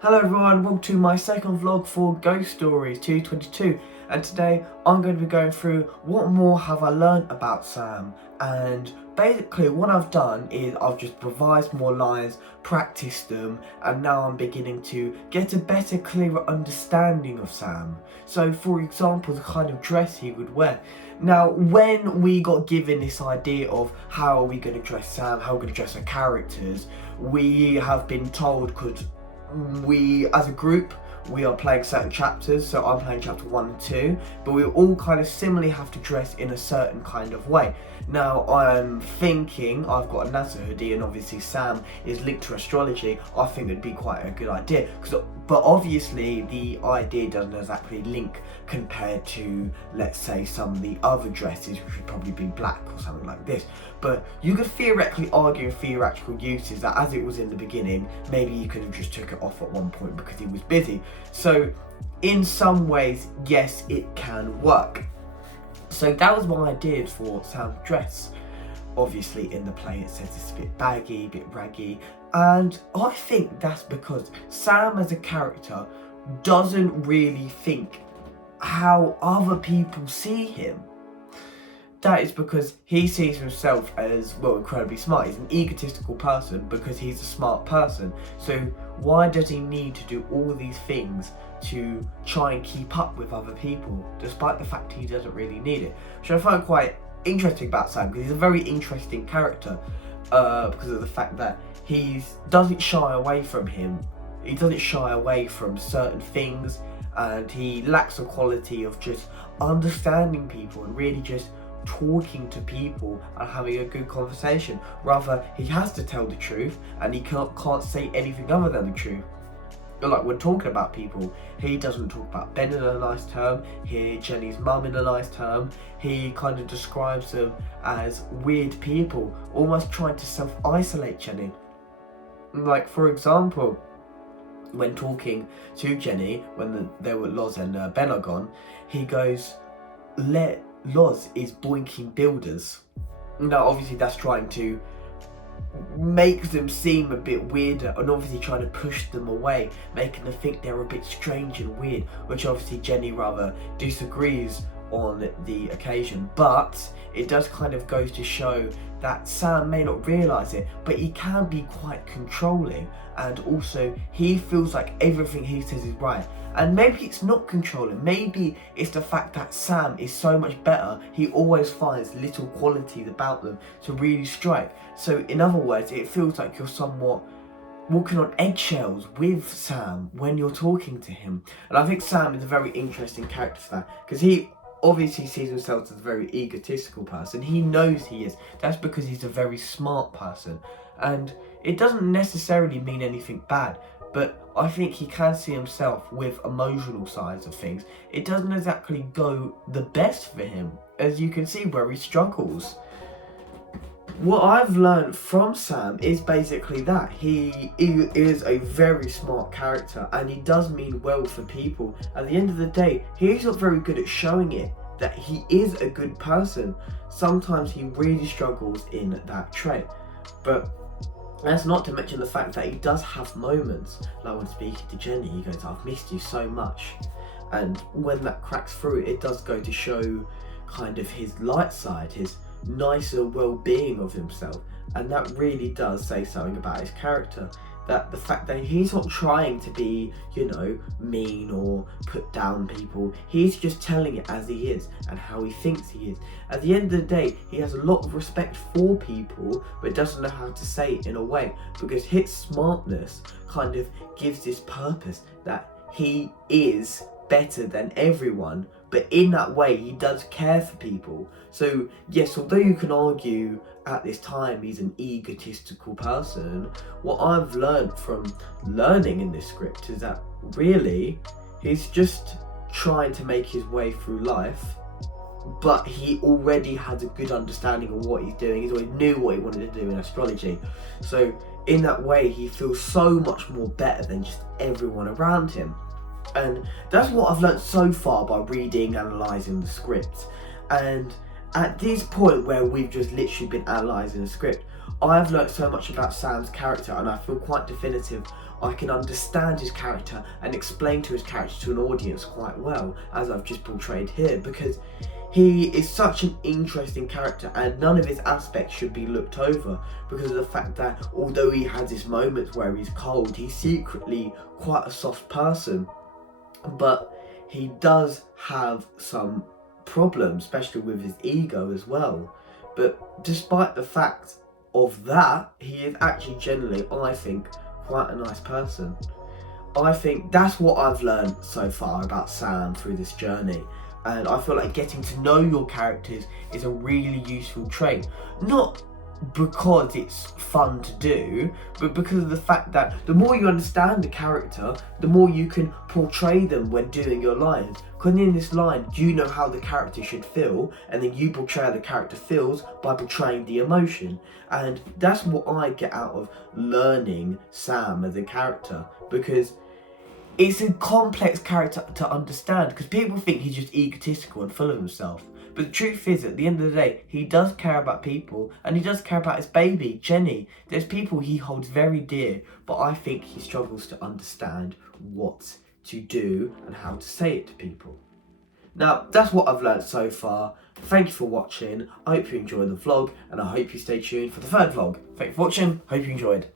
Hello everyone, welcome to my second vlog for Ghost Stories 222, and today I'm going to be going through what more have I learned about Sam. And basically what I've done is I've just revised more lines, practiced them, and now I'm beginning to get a better, clearer understanding of Sam. So for example, the kind of dress he would wear. Now when we got given this idea of how are we going to dress Sam, how we're going to dress our characters, we have been told, because we as a group we are playing certain chapters, so I'm playing chapter 1 and 2, but we all kind of similarly have to dress in a certain kind of way. Now I'm thinking, I've got a NASA hoodie and obviously Sam is linked to astrology. I think it'd be quite a good idea, but obviously the idea doesn't exactly link compared to, let's say, some of the other dresses, which would probably be black or something like this. But you could theoretically argue theoretical uses that as it was in the beginning, maybe you could have just took it off at one point because he was busy. So in some ways, yes, it can work. So that was my idea for Sam's dress. Obviously in the play it says it's a bit baggy, a bit raggy, and I think that's because Sam as a character doesn't really think how other people see him. That is because he sees himself as, well, incredibly smart. He's an egotistical person because he's a smart person. So why does he need to do all these things to try and keep up with other people, despite the fact he doesn't really need it? Which I find quite interesting about Sam, because he's a very interesting character because of the fact that he doesn't shy away from him. He doesn't shy away from certain things, and he lacks the quality of just understanding people and really just talking to people and having a good conversation. Rather, he has to tell the truth, and he can't say anything other than the truth. Like, when talking about people, he doesn't talk about Ben in a nice term, Jenny's mum in a nice term. He kind of describes them as weird people, almost trying to self-isolate Jenny. Like, for example, when talking to Jenny, when there were Loz and Ben are gone, he goes, Loz is boinking builders. Now obviously that's trying to make them seem a bit weirder, and obviously trying to push them away, making them think they're a bit strange and weird, which obviously Jenny rather disagrees on the occasion. But it does kind of go to show that Sam may not realise it, but he can be quite controlling, and also he feels like everything he says is right. And maybe it's not controlling, maybe it's the fact that Sam is so much better, he always finds little qualities about them to really strike. So in other words, it feels like you're somewhat walking on eggshells with Sam when you're talking to him. And I think Sam is a very interesting character for that, because he obviously sees himself as a very egotistical person. He knows he is. That's because he's a very smart person. And it doesn't necessarily mean anything bad, but I think he can see himself with emotional sides of things. It doesn't exactly go the best for him, as you can see where he struggles. What I've learned from Sam is basically that he is a very smart character, and he does mean well for people. At the end of the day, he's not very good at showing it that he is a good person. Sometimes he really struggles in that trait. But that's not to mention the fact that he does have moments, like when speaking to Jenny, he goes, I've missed you so much. And when that cracks through, it does go to show kind of his light side, his nicer well-being of himself. And that really does say something about his character. That the fact that he's not trying to be, mean or put down people. He's just telling it as he is and how he thinks he is. At the end of the day, he has a lot of respect for people, but doesn't know how to say it in a way, because his smartness kind of gives this purpose that he is better than everyone, but in that way he does care for people. So yes, although you can argue at this time he's an egotistical person, what I've learned from learning in this script is that really he's just trying to make his way through life, but he already has a good understanding of what he's doing. He's always knew what he wanted to do in astrology. So in that way he feels so much more better than just everyone around him. And that's what I've learnt so far by reading, analysing the script. And at this point where we've just literally been analysing the script, I've learnt so much about Sam's character, and I feel quite definitive I can understand his character and explain to his character to an audience quite well, as I've just portrayed here, because he is such an interesting character and none of his aspects should be looked over, because of the fact that although he has his moments where he's cold, he's secretly quite a soft person. But he does have some problems, especially with his ego as well. But despite the fact of that, he is actually generally, I think, quite a nice person. I think that's what I've learned so far about Sam through this journey. And I feel like getting to know your characters is a really useful trait. Not because it's fun to do, but because of the fact that the more you understand the character, the more you can portray them when doing your lines. Because in this line, you know how the character should feel, and then you portray how the character feels by portraying the emotion. And that's what I get out of learning Sam as a character, because it's a complex character to understand, because people think he's just egotistical and full of himself. But the truth is, at the end of the day, he does care about people, and he does care about his baby, Jenny. There's people he holds very dear, but I think he struggles to understand what to do and how to say it to people. Now, that's what I've learned so far. Thank you for watching. I hope you enjoyed the vlog, and I hope you stay tuned for the third vlog. Thank you for watching. Hope you enjoyed.